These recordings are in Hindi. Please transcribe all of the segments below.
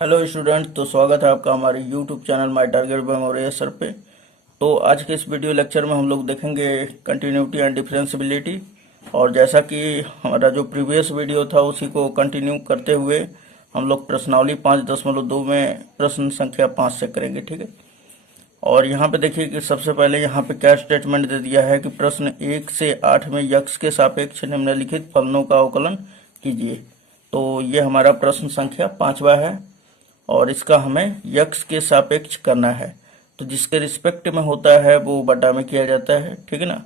हेलो स्टूडेंट, तो स्वागत है आपका हमारे YouTube channel my target memorial sir पे। तो आज के इस वीडियो लेक्चर में हम लोग देखेंगे कंटिन्यूटी एंड डिफरेंशियबिलिटी। और जैसा कि हमारा जो प्रीवियस वीडियो था उसी को कंटिन्यू करते हुए हम लोग प्रश्नावली 5.2 में प्रश्न संख्या 5 से करेंगे, ठीक है। और यहाँ पे देखिए कि सबसे पहले यहाँ पे क्या स्टेटमेंट दे दिया है कि प्रश्न 1 से 8 में यक्स के सापेक्ष निम्नलिखित फलनों का अवकलन कीजिए। तो ये हमारा प्रश्न संख्या 5वां है और इसका हमें यक्स के सापेक्ष करना है। तो जिसके रिस्पेक्ट में होता है वो बटा में किया जाता है, ठीक है ना।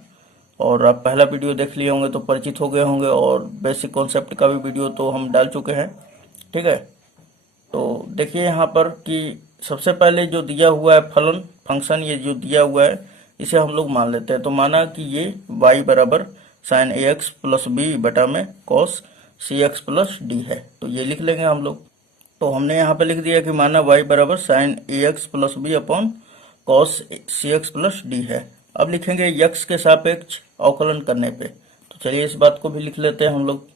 और आप पहला वीडियो देख लिए होंगे तो परिचित हो गए होंगे, और बेसिक कॉन्सेप्ट का भी वीडियो तो हम डाल चुके हैं, ठीक है। तो देखिए यहाँ पर कि सबसे पहले जो दिया हुआ है फलन फंक्शन, ये जो दिया हुआ है इसे हम लोग मान लेते हैं। तो माना कि ये y बराबर sine a x plus B बटा में cos c x plus d है। तो ये लिख लेंगे हम लोग। तो हमने यहाँ पे लिख दिया कि माना y बराबर sine a x plus b upon cos c x plus d है। अब लिखेंगे यक्स के सापेक्ष अवकलन करने पे। तो चलिए इस बात को भी लिख लेते हैं हम लोग।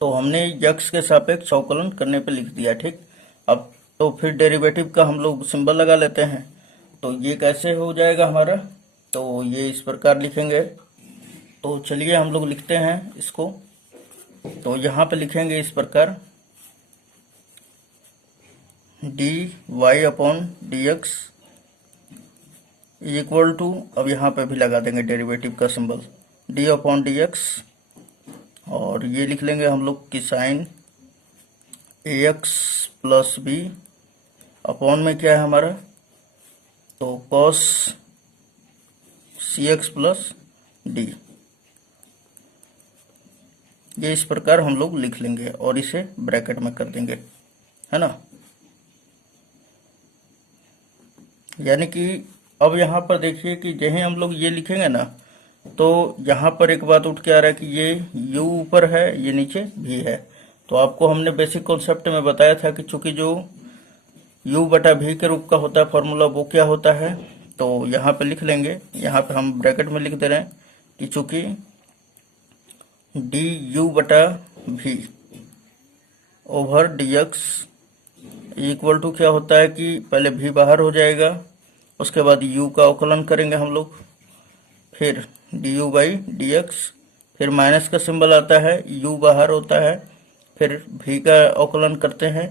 तो हमने यक्स के सापेक्ष अवकलन करने पे लिख दिया, ठीक। अब तो फिर डेरिवेटिव का हम लोग सिंबल लगा लेते हैं। तो ये कैसे हो जाएगा हमारा, तो ये इस प्रकार लिखेंगे। तो चलिए हम लोग लिखते हैं इसको। तो यहाँ पे लिखेंगे इस प्रकार d y upon d x equal to, अब यहाँ पे भी लगा देंगे डेरिवेटिव का symbol d upon d x, और ये लिख लेंगे हम लोग कि sine a x plus b upon में क्या है हमारा, तो cos c x plus d. ये इस प्रकार हम लोग लिख लेंगे और इसे ब्रैकेट में कर देंगे, है ना। यानी कि अब यहाँ पर देखिए कि जैसे हम लोग ये लिखेंगे ना, तो यहाँ पर एक बात उठ के आ रहा है कि ये u ऊपर है, ये नीचे v है। तो आपको हमने बेसिक कॉन्सेप्ट में बताया था कि चूंकि जो u बटा v के रूप का होता है फॉर्मूला, वो क्या होता है। तो यहाँ पे लिख लेंगे, यहाँ पे हम ब्रैकेट में लिख दे रहे हैं कि चूंकि du बटा v over dx equal to क्या होता है कि पहले v बाहर हो जाएगा, उसके बाद u का अवकलन करेंगे हम लोग, फिर du बाई डी एक्स, फिर माइनस का सिंबल आता है, u बाहर होता है, फिर v का अवकलन करते हैं,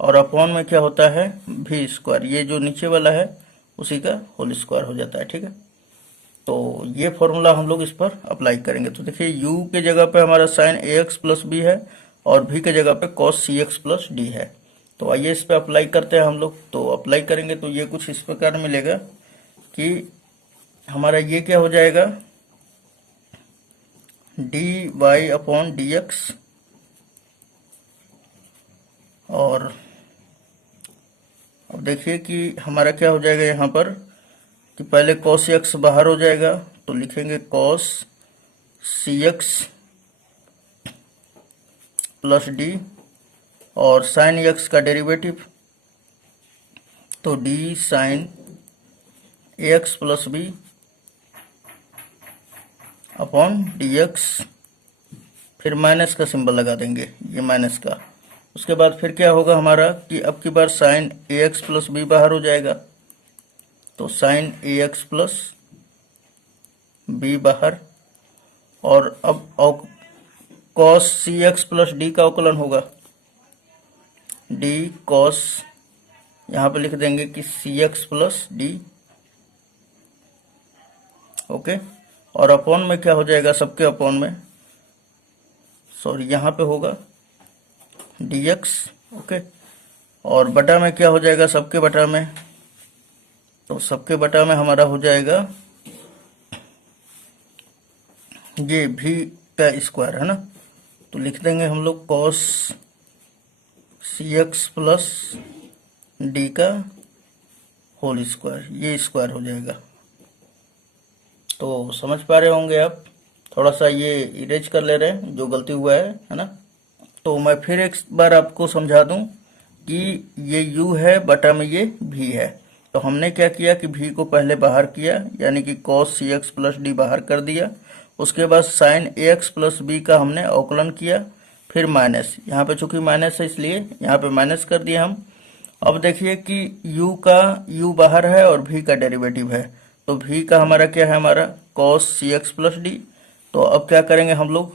और अपॉन में क्या होता है v स्क्वायर, ये जो नीचे वाला है उसी का होल स्क्वायर हो जाता है, ठीक है। तो ये फॉर्मूला हम लोग इस पर अप्लाई करेंगे। तो देखिए u के जगह पे हमारा sign a x plus B है और v के जगह पे cos c x plus d है। तो आइए इस पे अप्लाई करते हैं हम लोग। तो अप्लाई करेंगे तो ये कुछ इस प्रकार मिलेगा कि हमारा ये क्या हो जाएगा, d y upon d x, और अब देखिए कि हमारा क्या हो जाएगा यहाँ पर कि पहले कॉस एक्स बाहर हो जाएगा, तो लिखेंगे cos c x plus d, और साइन एक्स का डेरिवेटिव तो d sine a x plus b upon d x, फिर माइनस का सिंबल लगा देंगे, ये माइनस का। उसके बाद फिर क्या होगा हमारा कि अब की बार sign a x plus B बाहर हो जाएगा, तो sign a x plus B बाहर, और अब cos c x plus D का अवकलन होगा, डी कॉस, यहाँ पे लिख देंगे कि सी एक्स प्लस डी, ओके। और अपॉन में क्या हो जाएगा, सबके अपॉन में, सॉरी यहाँ पे होगा डी एक्स, ओके। और बटा में क्या हो जाएगा, सबके बटा में, तो सबके बटा में हमारा हो जाएगा ये भी का स्क्वायर, है ना। तो लिख देंगे हम लोग cos c x plus D का होल स्क्वायर, ये स्क्वायर हो जाएगा। तो समझ पा रहे होंगे आप, थोड़ा सा ये इरेज कर ले रहे हैं जो गलती हुआ है ना। तो मैं फिर एक बार आपको समझा दूं कि ये u है, बटा में ये v है। तो हमने क्या किया कि v को पहले बाहर किया, यानी कि cos सी एक्स प्लस डी बाहर कर दिया। उसके बाद sign a x plus B का हमने अवकलन किया, फिर माइनस, यहाँ पे चूंकि माइनस है इसलिए यहाँ पे माइनस कर दिए हम। अब देखिए कि u बाहर है और v का डेरिवेटिव है, तो v का हमारा क्या है, हमारा cos cx प्लस डी। तो अब क्या करेंगे हम लोग,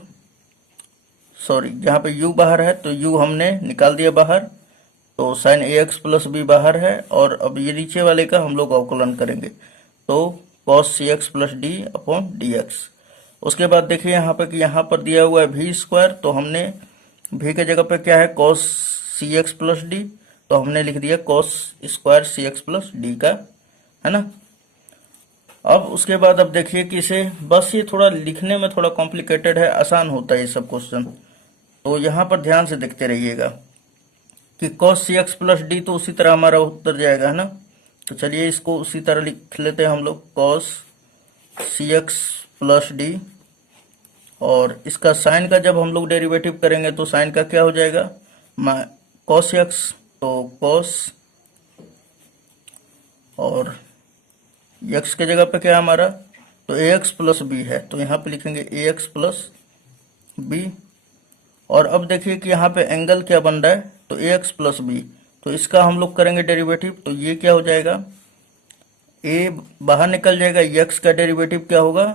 सॉरी यहाँ पे u बाहर है तो u हमने निकाल दिया बाहर, तो साइन ax प्लस बी बाहर है, और अब ये नीचे वाले का हम लोग अवकलन करेंगे, तो cos cx plus D upon d x. उसके बाद देखिए यहाँ पे कि यहाँ पर दिया हुआ है v स्क्वायर, तो हमने v के जगह पे क्या है cos cx प्लस डी, तो हमने लिख दिया cos square cx plus D का, है ना। अब उसके बाद अब देखिए कि इसे बस ये थोड़ा लिखने में थोड़ा कॉम्प्लिकेटेड है, आसान होता है ये सब क्वेश्चन, तो यहाँ पर ध्यान से देखते रहिएगा कि cos cx प्लस डी तो उसी तरह हमारा उत्तर जाएगा, है ना। तो चलिए इसको उसी तरह लिख लेते हैं हम लोग, cos cx प्लस डी, और इसका साइन का जब हम लोग डेरिवेटिव करेंगे तो साइन का क्या हो जाएगा, cos x, तो cos, और x के जगह पे क्या है हमारा, तो ax प्लस बी है, तो यहाँ पे लिखेंगे ax प्लस बी। और अब देखिए कि यहाँ पे एंगल क्या बन रहा है, तो ax प्लस बी, तो इसका हम लोग करेंगे डेरिवेटिव, तो ये क्या हो जाएगा, a बाहर निकल जाएगा, x का डेरिवेटिव क्या होगा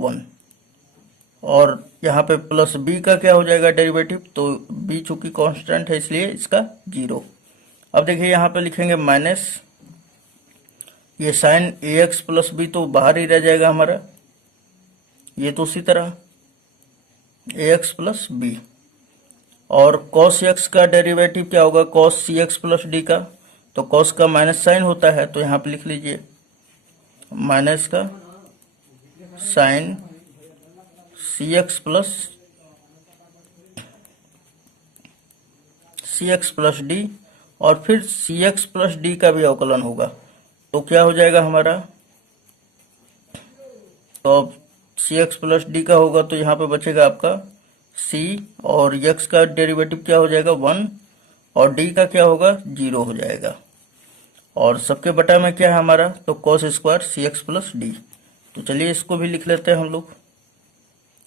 1, और यहाँ पे प्लस b का क्या हो जाएगा डेरिवेटिव, तो b चूंकि कांस्टेंट है इसलिए इसका 0। अब देखिए यहाँ पे लिखेंगे माइनस, ये साइन ax प्लस बी तो बाहर ही रह जाएगा हमारा, ये तो उसी तरह ax प्लस बी, और cos x का डेरिवेटिव क्या होगा, cos cx प्लस डी का, तो cos का माइनस साइन होता है, तो यहाँ पे लिख लीजिए माइनस का साइन cx प्लस डी, और फिर cx प्लस डी का भी अवकलन होगा, तो क्या हो जाएगा हमारा, तो अब cx प्लस डी का होगा तो यहाँ पे बचेगा आपका c, और x का डेरिवेटिव क्या हो जाएगा 1, और d का क्या होगा 0 हो जाएगा, और सबके बटा में क्या है हमारा, तो cos square cx plus D. तो चलिए इसको भी लिख लेते हैं हम लोग,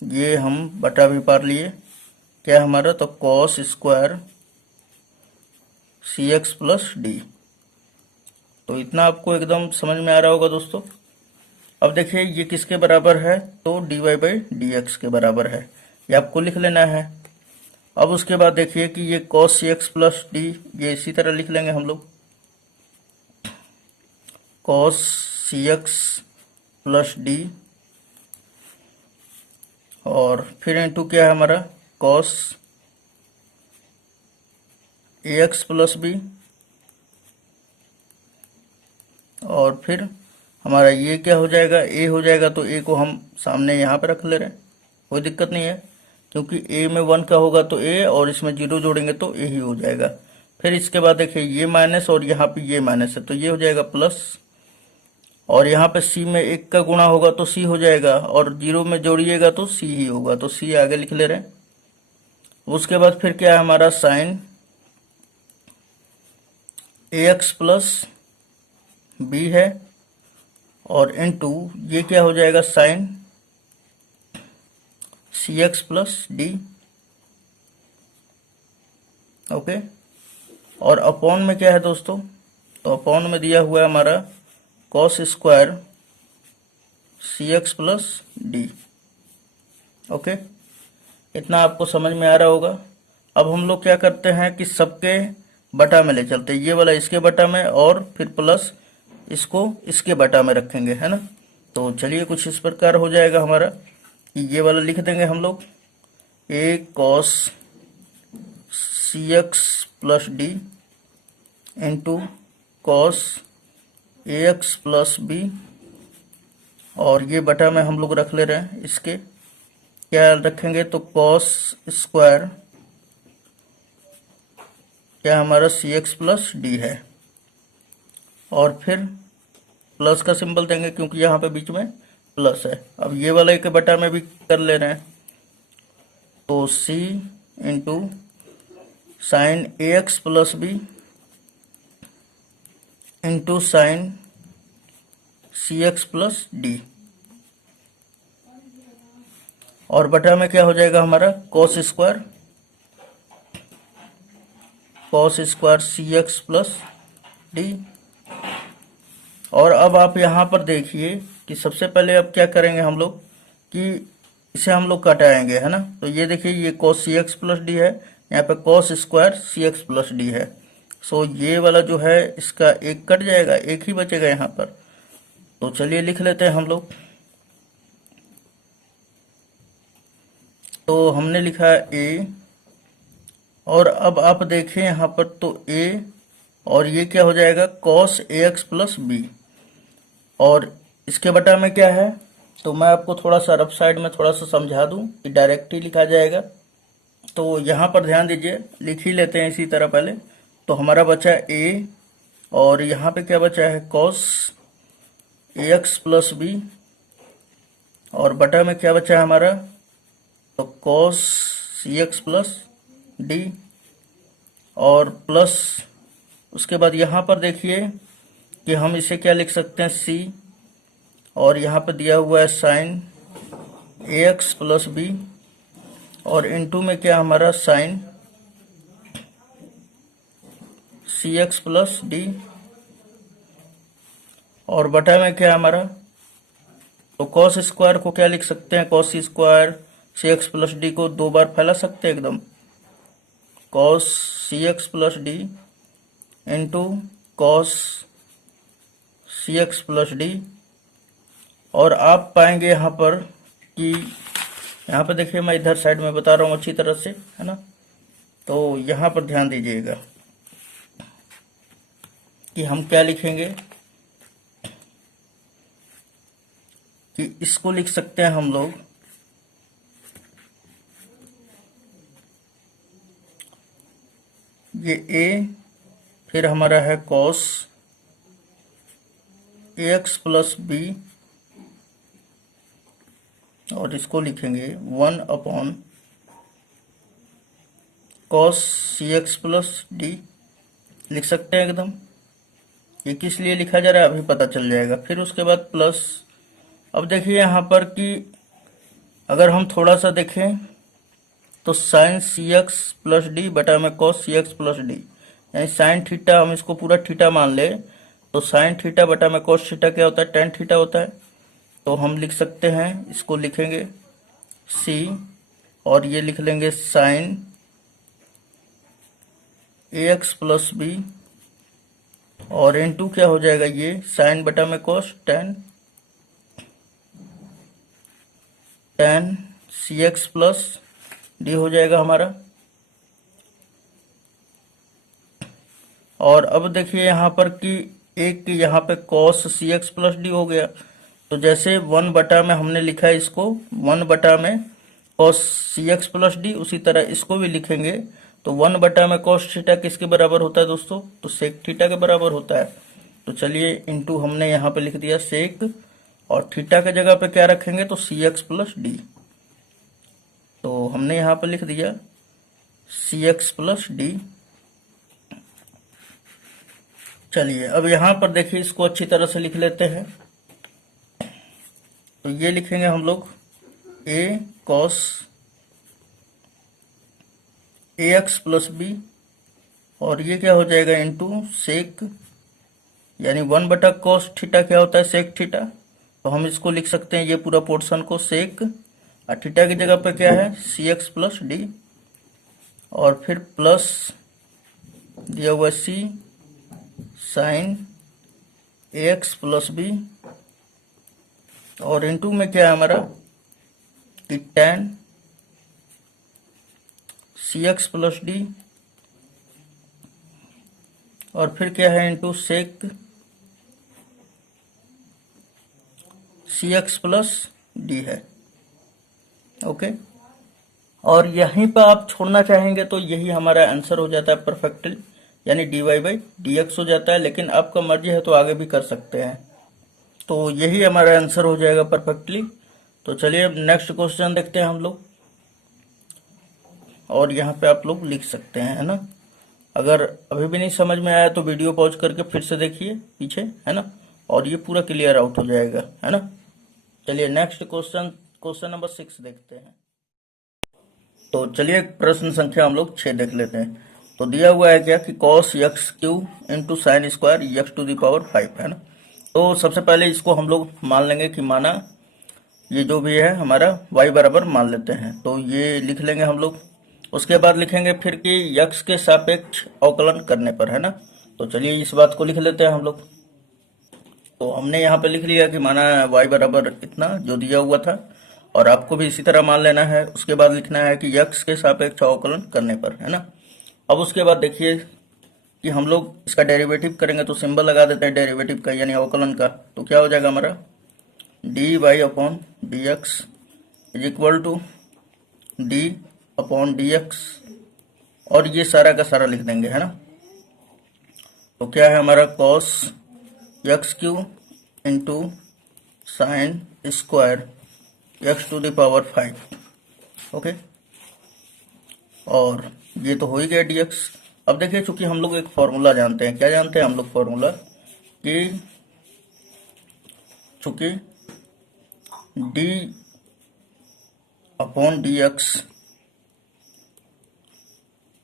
ये हम बटा भी पार लिए, क्या है हमारा, तो cos square cx plus D. तो इतना आपको एकदम समझ में आ रहा होगा दोस्तों। अब देखिए ये किसके बराबर है, तो dy बाई डी एक्स के बराबर है, ये आपको लिख लेना है। अब उसके बाद देखिए कि ये cos cx प्लस डी, ये इसी तरह लिख लेंगे हम लोग, cos cx प्लस डी, और फिर इनटू क्या है हमारा cos ax प्लस बी, और फिर हमारा ये क्या हो जाएगा, a हो जाएगा, तो a को हम सामने यहाँ पे रख ले रहे हैं, कोई दिक्कत नहीं है, क्योंकि a में 1 का होगा तो a, और इसमें 0 जोड़ेंगे तो a ही हो जाएगा। फिर इसके बाद देखिए ये माइनस, और यहाँ पे ये माइनस है, तो ये हो जाएगा प्लस, और यहाँ पे c में 1 का गुणा होगा तो c हो जाएगा, और 0 में जोड़िएगा तो c ही होगा, तो c आगे लिख ले रहे हैं। उसके बाद फिर क्या है हमारा साइन ax प्लस बी है, और इनटू ये क्या हो जाएगा sine cx plus d, okay. और अपॉन में क्या है दोस्तों, तो अपॉन में दिया हुआ है हमारा cos square cx plus d, okay. इतना आपको समझ में आ रहा होगा। अब हम लोग क्या करते हैं कि सबके बटा में ले चलते हैं, ये वाला इसके बटा में, और फिर प्लस इसको इसके बटा में रखेंगे, है ना। तो चलिए कुछ इस प्रकार हो जाएगा हमारा कि ये वाला लिख देंगे हम लोग, a cos cx plus d into cos ax plus b, और ये बटा में हम लोग रख ले रहे हैं, इसके क्या रखेंगे, तो cos स्क्वायर क्या हमारा cx प्लस डी है, और फिर प्लस का सिंबल देंगे क्योंकि यहाँ पे बीच में प्लस है। अब ये वाला एक बटा में भी कर ले रहे हैं, तो c into sine ax plus b into sine cx plus d, और बटा में क्या हो जाएगा हमारा cos square cos square c x plus d. और अब आप यहाँ पर देखिए कि सबसे पहले अब क्या करेंगे हम लोग कि इसे हम लोग कटाएंगे, है ना। तो ये देखिए ये cos c x plus d है, यहाँ पे cos square c x plus d है। सो ये वाला जो है इसका एक कट जाएगा, एक ही बचेगा यहाँ पर। तो चलिए लिख लेते हैं हम लोग। तो हमने लिखा ए, और अब आप देखें यहाँ पर तो ए, और ये क्या हो जाएगा cos A x plus b, और इसके बटा में क्या है। तो मैं आपको थोड़ा सा रफ साइड में थोड़ा सा समझा दूं कि डायरेक्ट ही लिखा जाएगा। तो यहाँ पर ध्यान दीजिए, लिख ही लेते हैं इसी तरह पहले। तो हमारा बचा ए, और यहाँ पे क्या बचा है cos A x plus b, और बटा में क्या बचा है हमारा तो cos c x plus d, और प्लस उसके बाद यहाँ पर देखिए कि हम इसे क्या लिख सकते हैं सी, और यहाँ पे दिया हुआ है sign a x plus b, और इनटू में क्या हमारा साइन सी एक्स प्लस डी, और बटा में क्या हमारा तो कॉस स्क्वायर को क्या लिख सकते हैं cos square c x plus d को दो बार फैला सकते हैं एकदम, cos c x plus d into cos c x plus d. और आप पाएंगे यहाँ पर कि यहाँ पर देखिए मैं इधर साइड में बता रहा हूँ अच्छी तरह से, है ना। तो यहाँ पर ध्यान दीजिएगा कि हम क्या लिखेंगे कि इसको लिख सकते हैं हम लोग ये ए, फिर हमारा है cos A x plus b, और इसको लिखेंगे 1 upon cos c x plus D, लिख सकते हैं एकदम। ये किस लिए लिखा जा रहा है अभी पता चल जाएगा। फिर उसके बाद प्लस, अब देखिए यहाँ पर कि अगर हम थोड़ा सा देखें तो साइन सी एक्स प्लस डी बटा में cos c x plus D, यानी साइन थीटा, हम इसको पूरा थीटा मान ले तो साइन थीटा बटा में कॉस थीटा क्या होता है टेन थीटा होता है। तो हम लिख सकते हैं, इसको लिखेंगे सी, और ये लिख लेंगे sign a x plus b, और इनटू क्या हो जाएगा ये साइन बटा में कॉस टेन सी एक्स प्लस डी हो जाएगा हमारा। और अब देखिए यहाँ पर कि एक यहाँ पे cos c x plus D हो गया, तो जैसे 1 बटा में हमने लिखा है इसको 1 बटा में cos c x plus D, उसी तरह इसको भी लिखेंगे। तो 1 बटा में कॉस थीटा किसके बराबर होता है दोस्तों तो सेक थीटा के बराबर होता है। तो चलिए इनटू हमने यहाँ पे लिख दिया सेक, और थीटा के जगह पे क्या रखेंगे तो सी एक्स प्लस डी। तो हमने यहाँ पे लिख दिया सी एक्स प्लस डी। चलिए अब यहाँ पर देखिए इसको अच्छी तरह से लिख लेते हैं। तो ये लिखेंगे हम लोग ए cos A x plus b, और ये क्या हो जाएगा इनटू सेक, यानी 1 बटा कॉस थीटा क्या होता है सेक थीटा। तो हम इसको लिख सकते हैं ये पूरा पोर्शन को सेक, और थीटा की जगह पे क्या है सी एक्स प्लस डी, और फिर प्लस दिया हुआ सी sign a x plus b, और इनटू में क्या है हमारा कि टेन सी एक्स प्लस डी, और फिर क्या है इनटू सेक सी एक्स प्लस डी है। ओके, और यहीं पर आप छोड़ना चाहेंगे तो यही हमारा आंसर हो जाता है परफेक्टली, यानी d y by d x हो जाता है। लेकिन आपका मर्जी है तो आगे भी कर सकते हैं। तो यही हमारा आंसर हो जाएगा परफेक्टली। तो चलिए अब नेक्स्ट क्वेश्चन देखते हैं हम लोग, और यहाँ पे आप लोग लिख सकते हैं, है ना। अगर अभी भी नहीं समझ में आया तो वीडियो पॉज करके फिर से देखिए पीछे, है ना, और ये पूरा क्लियर आउट हो जाएगा, है ना। चलिए नेक्स्ट क्वेश्चन नंबर 6 देखते हैं। तो चलिए प्रश्न संख्या हम लोग 6 देख लेते हैं। तो दिया हुआ है क्या कि cos x cube into sine square x to the power 5 है ना। तो सबसे पहले इसको हम लोग मान लेंगे कि माना ये जो भी है हमारा y बराबर मान लेते हैं, तो ये लिख लेंगे हम लोग। उसके बाद लिखेंगे फिर कि x के सापेक्ष अवकलन करने पर, है ना। तो चलिए इस बात को लिख लेते हैं हम लोग। तो हमने यहाँ पे लिख लिया कि माना y बराबर इतना जो दिया हुआ था, और आपको भी इसी तरह मान लेना है। उसके बाद लिखना है कि x के सापेक्ष अवकलन करने पर, है ना। अब उसके बाद देखिए कि हम लोग इसका डेरिवेटिव करेंगे, तो सिंबल लगा देते हैं डेरिवेटिव का यानी अवकलन का। तो क्या हो जाएगा हमारा d y upon d x is equal to d upon d x, और ये सारा का सारा लिख देंगे, है ना। तो क्या है हमारा cos x cube into sine square x to the power 5, okay. और ये तो हो ही गया dx। अब देखिए चूंकि हम लोग एक फॉर्मूला जानते हैं, क्या जानते हैं हम लोग फॉर्मूला, कि चूंकि d अपॉन डी एक्स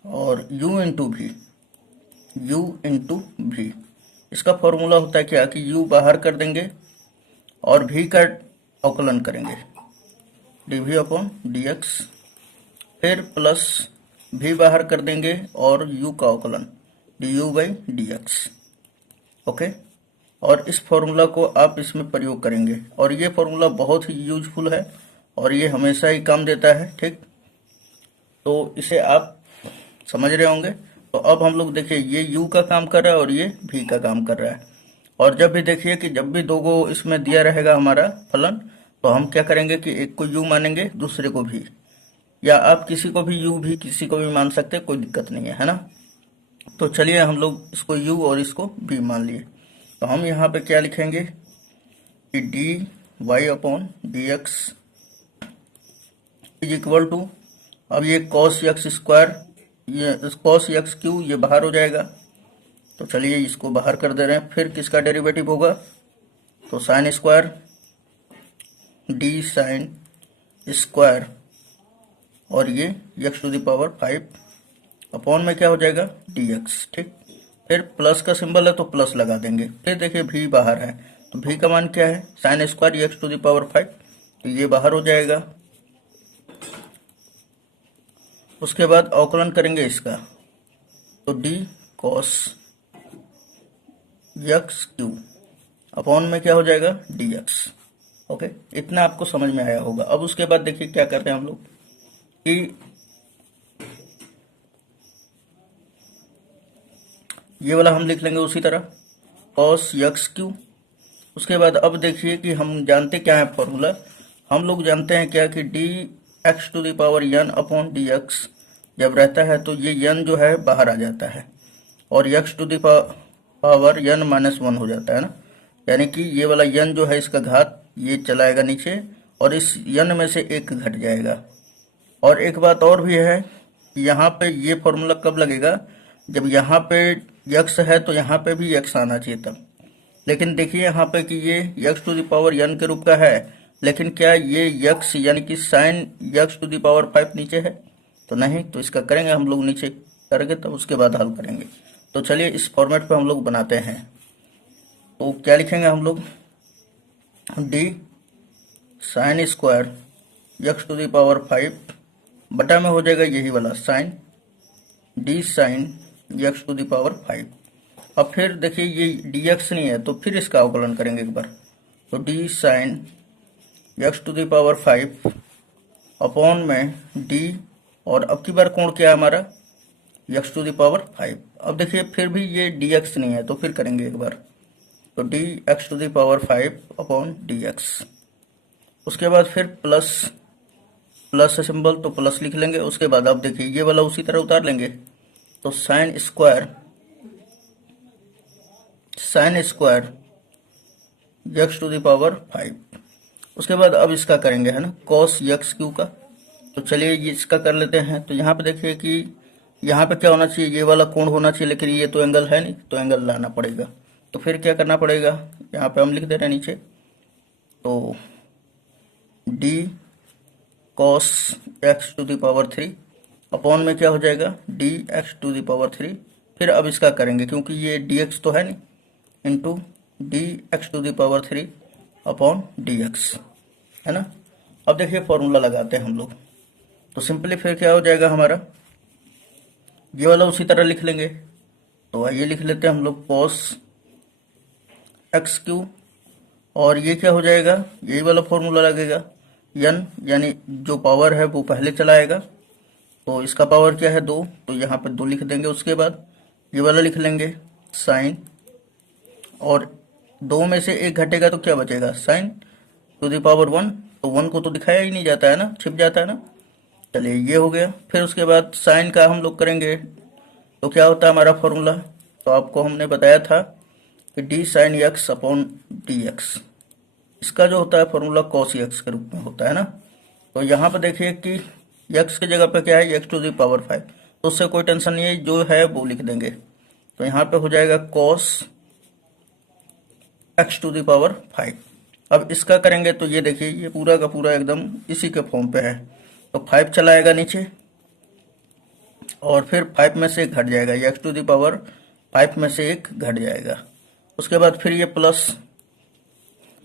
और u इंटू भी, इसका फॉर्मूला होता है क्या कि u बाहर कर देंगे और v का अवकलन करेंगे, dv अपॉन dx, फिर प्लस v बाहर कर देंगे और u का अवकलन du बाई dx, ओके। और इस फॉर्मूला को आप इसमें प्रयोग करेंगे, और ये फॉर्मूला बहुत ही यूजफुल है और ये हमेशा ही काम देता है, ठीक। तो इसे आप समझ रहे होंगे। तो अब हम लोग देखिए ये u का काम कर रहा है और ये v का काम कर रहा है। और जब भी देखिए कि जब भी दो गो इसमें दिया रहेगा हमारा फलन, तो हम क्या करेंगे कि एक को u मानेंगे दूसरे को v, या आप किसी को भी u भी किसी को भी मान सकते हैं, कोई दिक्कत नहीं है ना। तो चलिए हम लोग इसको u और इसको v मान लिए। तो हम यहाँ पे क्या लिखेंगे कि d y upon d x is equal to, अब ये कॉस एक्स स्क्वायर, ये कॉस एक्स क्यू ये बाहर हो जाएगा, तो चलिए इसको बाहर कर दे रहे हैं। फिर किसका डेरिवेटिव होगा, तो sine square d sine square और ये x to the power 5 upon में क्या हो जाएगा dx, ठीक। फिर प्लस का सिंबल है तो प्लस लगा देंगे। फिर देखिए v बाहर है, तो v का मान क्या है sine square x to the power 5, तो ये बाहर हो जाएगा। उसके बाद अवकलन करेंगे इसका, तो d cos x Q upon में क्या हो जाएगा dx, ओके। इतना आपको समझ में आया होगा। अब उसके बाद देखिए क्या करते हैं हम लोग कि ये वाला हम लिख लेंगे उसी तरह cos एक्स क्यू। उसके बाद अब देखिए कि हम जानते क्या है फॉर्मूला, हम लोग जानते हैं क्या कि d x to the power n upon d x जब रहता है तो ये n जो है बाहर आ जाता है और x to the power n minus 1 हो जाता है ना, यानी कि ये वाला n जो है इसका घात ये चलाएगा नीचे और इस n में से एक घट जाएगा। और एक बात और भी है, यहाँ पे ये फॉर्मूला कब लगेगा, जब यहाँ पे x है तो यहाँ पे भी x आना चाहिए तब। लेकिन देखिए यहाँ पे कि ये x to the power n के रूप का है, लेकिन क्या ये x यानी कि sine x to the power 5 नीचे है, तो नहीं। तो इसका करेंगे हम लोग नीचे करके तब उसके बाद हल करेंगे। तो चलिए इस फॉर्मेट पे हम लोग बनाते हैं। तो क्या लिखेंगे हम लोग, d sine square x to the power 5 बटा में हो जाएगा यही वाला sine d sine x to the power 5। अब फिर देखिए ये डी एक्स नहीं है तो फिर इसका अवकलन करेंगे एक बार, तो d sine x to the power 5 upon में डी, और अब की बार कोण क्या है हमारा एक्स टू द पावर 5। अब देखिए फिर भी ये डी एक्स नहीं है तो फिर करेंगे एक बार, तो d x to the power 5 upon d x. उसके बाद फिर प्लस प्लस सिंबल तो प्लस लिख लेंगे। उसके बाद अब देखिए ये वाला उसी तरह उतार लेंगे, तो sine square x to the power 5। उसके बाद अब इसका करेंगे है ना कॉस एक्स क्यू का, तो चलिए ये इसका कर लेते हैं। तो यहाँ पे देखिए कि यहाँ पे क्या होना चाहिए, ये वाला कोण होना चाहिए, लेकिन ये तो एंगल है नहीं तो एंगल लाना पड़ेगा। तो फिर क्या करना पड़ेगा, यहाँ पे हम लिख दे रहे हैं नीचे, तो d cos x to the power 3 upon में क्या हो जाएगा d x to the power 3। फिर अब इसका करेंगे क्योंकि ये डी एक्स तो है नहीं, into d x to the power 3 upon d x, है ना। अब देखिए फॉर्मूला लगाते हैं हम लोग, तो सिंपली फिर क्या हो जाएगा हमारा, ये वाला उसी तरह लिख लेंगे। तो आइए लिख लेते हैं हम लोग कॉस एक्स क्यू, और ये क्या हो जाएगा, यही वाला फॉर्मूला लगेगा, यन यानी जो पावर है वो पहले चला आएगा, तो इसका पावर क्या है 2, तो यहाँ पे 2 लिख देंगे। उसके बाद ये वाला लिख लेंगे साइन, और 2 में से 1 घटेगा तो क्या बचेगा साइन टू द पावर 1, तो 1 को तो दिखाया ही नहीं जाता है ना, छिप जाता है ना। चलिए ये हो गया। फिर उसके बाद साइन का हम लोग करेंगे, तो क्या होता है हमारा फॉर्मूला, तो आपको हमने बताया था कि D sine x upon d x, इसका जो होता है फॉर्मूला कॉस एक्स के रूप में होता है ना। तो यहाँ पर देखिए कि एक्स की जगह पे क्या है एक्स टू द पावर 5, तो उससे कोई टेंशन नहीं है, जो है वो लिख देंगे। तो यहाँ पे हो जाएगा cos x to the power 5। अब इसका करेंगे तो ये देखिए ये पूरा का पूरा एकदम इसी के फॉर्म पे है, तो 5 चला आएगा नीचे, और फिर 5 में से 1 घट जाएगा, एक्स टू द पावर 5 में से 1 घट जाएगा। उसके बाद फिर ये प्लस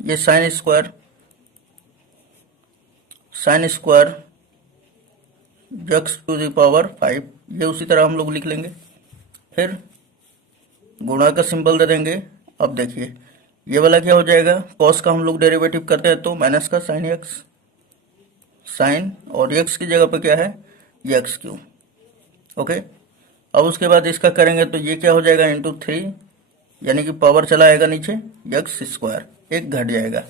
ये sine square x to the power 5, ये उसी तरह हम लोग लिख लेंगे। फिर गुणा का सिंबल दे देंगे। अब देखिए ये वाला क्या हो जाएगा, कॉस का हम लोग डेरिवेटिव करते हैं तो माइनस का साइन एक्स, साइन और एक्स की जगह पे क्या है एक्स क्यू, ओके। अब उसके बाद इसका करेंगे तो ये क्या हो जाएगा इंटू 3, यानी कि पावर चला आएगा नीचे एक्स स्क्वायर, 1 घट जाएगा।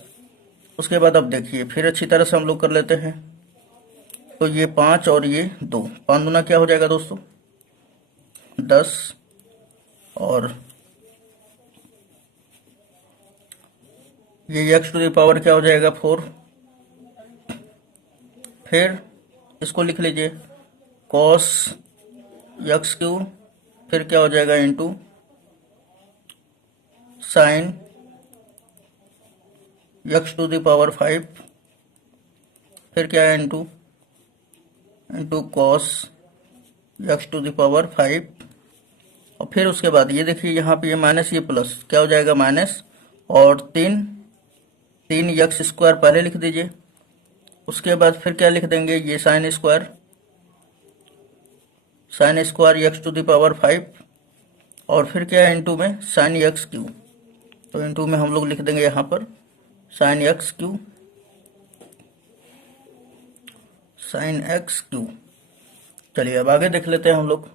उसके बाद अब देखिए फिर अच्छी तरह से हम लोग कर लेते हैं, तो ये 5 और ये 2, 5 दूना क्या हो जाएगा दोस्तों 10, और ये एक्स टू द पावर क्या हो जाएगा 4। फिर इसको लिख लीजिए कॉस एक्स क्यू, फिर क्या हो जाएगा into sine x to the power 5, फिर क्या है into cos x to the power 5, और फिर उसके बाद ये देखिए यहाँ पे ये माइनस ये प्लस क्या हो जाएगा माइनस, और 3 एक्स स्क्वायर पहले लिख दीजिए। उसके बाद फिर क्या लिख देंगे ये sine square x to the power 5, और फिर क्या है इंटू में साइन एक्स क्यू, तो इंटू में हम लोग लिख देंगे यहाँ पर साइन एक्स क्यू। चलिए अब आगे देख लेते हैं हम लोग,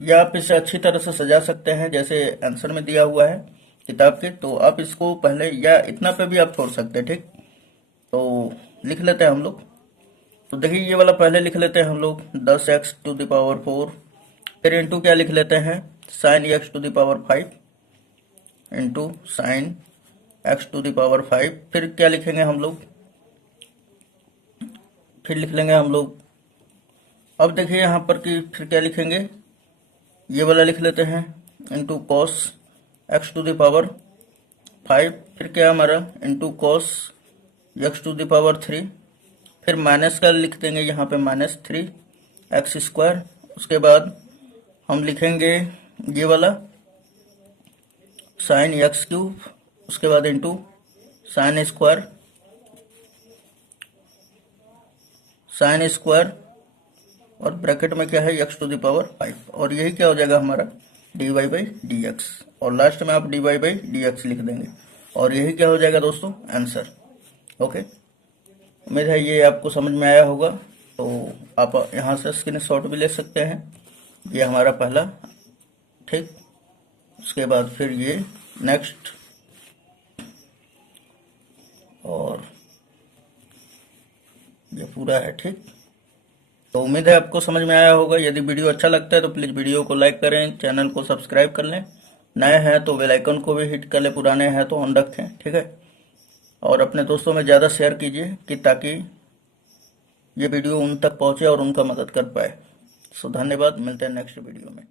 या आप इसे अच्छी तरह से सजा सकते हैं जैसे आंसर में दिया हुआ है किताब के, तो आप इसको पहले या इतना पे भी आप छोड़ सकते हैं, ठीक। तो लिख लेते हैं हम लोग, तो देखिए ये वाला पहले लिख लेते हैं हम लोग 10 एक्स टू द पावर 4, फिर इंटू क्या लिख लेते हैं sine x to the power 5 into sine x to the power 5, फिर क्या लिखेंगे हम लोग, फिर लिख लेंगे हम लोग, अब देखिए यहाँ पर कि फिर क्या लिखेंगे, ये वाला लिख लेते हैं into cos x to the power 5, फिर क्या हमारा into cos x to the power 3, फिर माइनस का लिख देंगे यहाँ पे माइनस 3 एक्स स्क्वायर। उसके बाद हम लिखेंगे ये वाला साइन एक्स क्यूब, उसके बाद इंटू साइन स्क्वायर और ब्रैकेट में क्या है एक्स टू द पावर 5, और यही क्या हो जाएगा हमारा d y by d x, और लास्ट में आप d y by d x लिख देंगे, और यही क्या हो जाएगा दोस्तों आंसर, ओके। उम्मीद है ये आपको समझ में आया होगा, तो आप यहाँ से स्क्रीनशॉट भी ले सकते हैं। ये हमारा पहला, ठीक। उसके बाद फिर ये नेक्स्ट, और ये पूरा है, ठीक। तो उम्मीद है आपको समझ में आया होगा। यदि वीडियो अच्छा लगता है तो प्लीज़ वीडियो को लाइक करें, चैनल को सब्सक्राइब कर लें, नए हैं तो बेल आइकन को भी हिट कर लें, पुराने हैं तो ऑन रखें, ठीक है। और अपने दोस्तों में ज़्यादा शेयर कीजिए कि ताकि ये वीडियो उन तक पहुंचे और उनका मदद कर पाए। सो धन्यवाद, मिलते हैं नेक्स्ट वीडियो में।